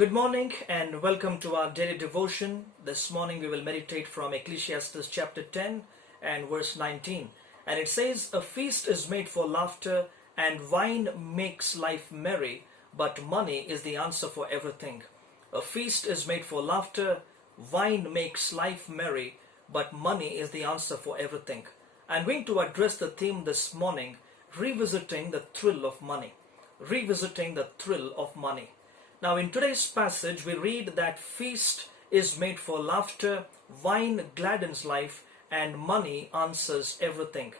Good morning and welcome to our daily devotion. This morning we will meditate from Ecclesiastes chapter 10 and verse 19. And it says, "A feast is made for laughter and wine makes life merry, but money is the answer for everything." A feast is made for laughter, wine makes life merry, but money is the answer for everything. I'm going to address the theme this morning, revisiting the thrill of money. Revisiting the thrill of money. Now, in today's passage, we read that feast is made for laughter, wine gladdens life, and money answers everything.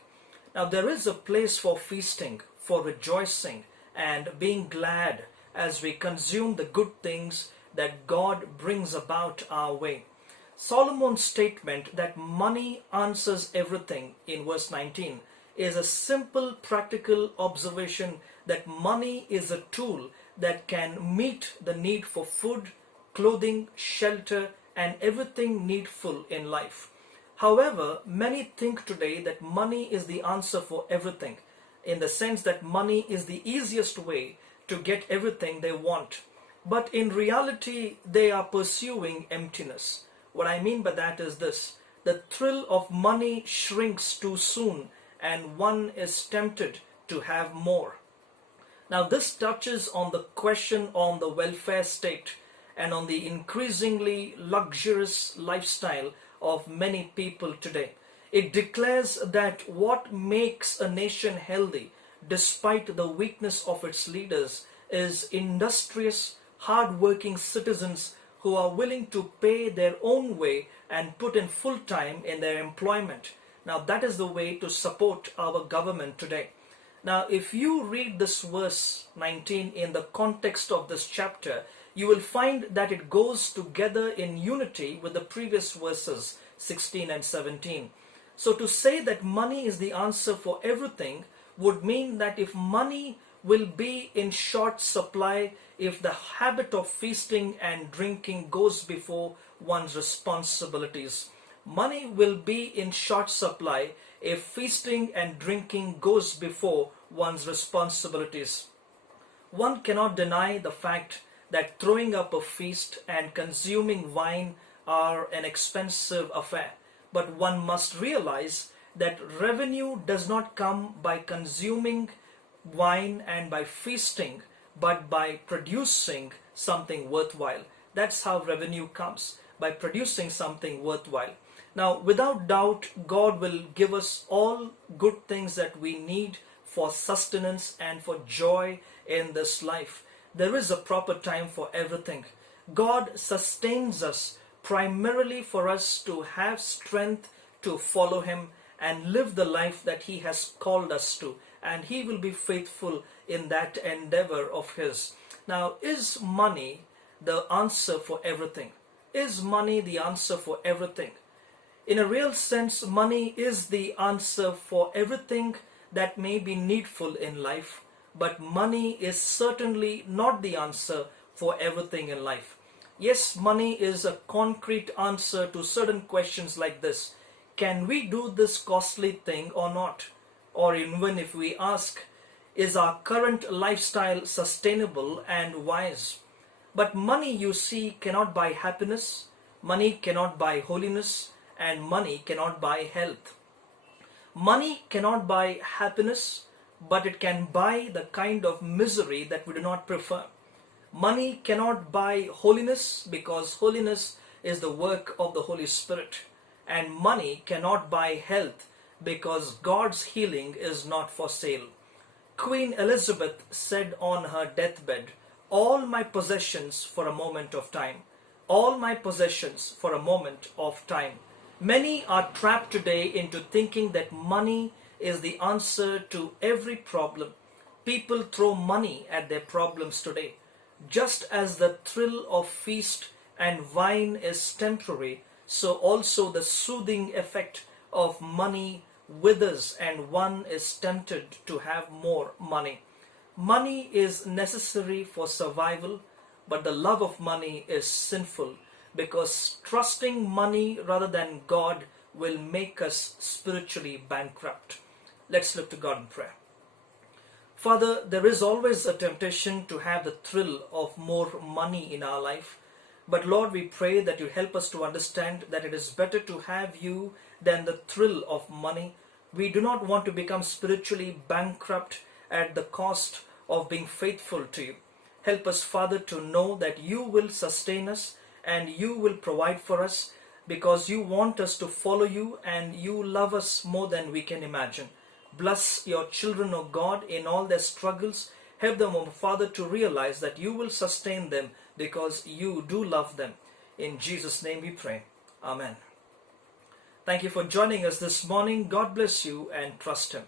Now, there is a place for feasting, for rejoicing, and being glad as we consume the good things that God brings about our way. Solomon's statement that money answers everything in verse 19 is a simple practical observation that money is a tool that can meet the need for food, clothing, shelter, and everything needful in life. However, many think today that money is the answer for everything, in the sense that money is the easiest way to get everything they want. But in reality, they are pursuing emptiness. What I mean by that is this: the thrill of money shrinks too soon, and one is tempted to have more. Now, this touches on the question on the welfare state and on the increasingly luxurious lifestyle of many people today. It declares that what makes a nation healthy, despite the weakness of its leaders, is industrious, hard-working citizens who are willing to pay their own way and put in full time in their employment. Now, that is the way to support our government today. Now, if you read this verse 19 in the context of this chapter, you will find that it goes together in unity with the previous verses 16 and 17. So to say that money is the answer for everything would mean that if money will be in short supply, if the habit of feasting and drinking goes before one's responsibilities, money will be in short supply if feasting and drinking goes before one's responsibilities. One cannot deny the fact that throwing up a feast and consuming wine are an expensive affair. But one must realize that revenue does not come by consuming wine and by feasting, but by producing something worthwhile. That's how revenue comes, by producing something worthwhile. Now, without doubt, God will give us all good things that we need for sustenance and for joy in this life. There is a proper time for everything. God sustains us primarily for us to have strength to follow Him and live the life that He has called us to. And He will be faithful in that endeavor of His. Now, is money the answer for everything? Is money the answer for everything? In a real sense, money is the answer for everything that may be needful in life, but money is certainly not the answer for everything in life. Yes, money is a concrete answer to certain questions like this: can we do this costly thing or not? Or even if we ask, is our current lifestyle sustainable and wise? But money, you see, cannot buy happiness, money cannot buy holiness, and money cannot buy health. Money cannot buy happiness, but it can buy the kind of misery that we do not prefer. Money cannot buy holiness, because holiness is the work of the Holy Spirit. And money cannot buy health, because God's healing is not for sale. Queen Elizabeth said on her deathbed, "All my possessions for a moment of time. All my possessions for a moment of time." Many are trapped today into thinking that money is the answer to every problem. People throw money at their problems today. Just as the thrill of feast and wine is temporary, so also the soothing effect of money withers and one is tempted to have more money. Money is necessary for survival, but the love of money is sinful, because trusting money rather than God will make us spiritually bankrupt. Let's look to God in prayer. Father, there is always a temptation to have the thrill of more money in our life. But Lord, we pray that you help us to understand that it is better to have you than the thrill of money. We do not want to become spiritually bankrupt at the cost of being faithful to you. Help us, Father, to know that you will sustain us and you will provide for us, because you want us to follow you and you love us more than we can imagine. Bless your children, O God, in all their struggles. Help them, O Father, to realize that you will sustain them because you do love them. In Jesus' name we pray. Amen. Thank you for joining us this morning. God bless you and trust Him.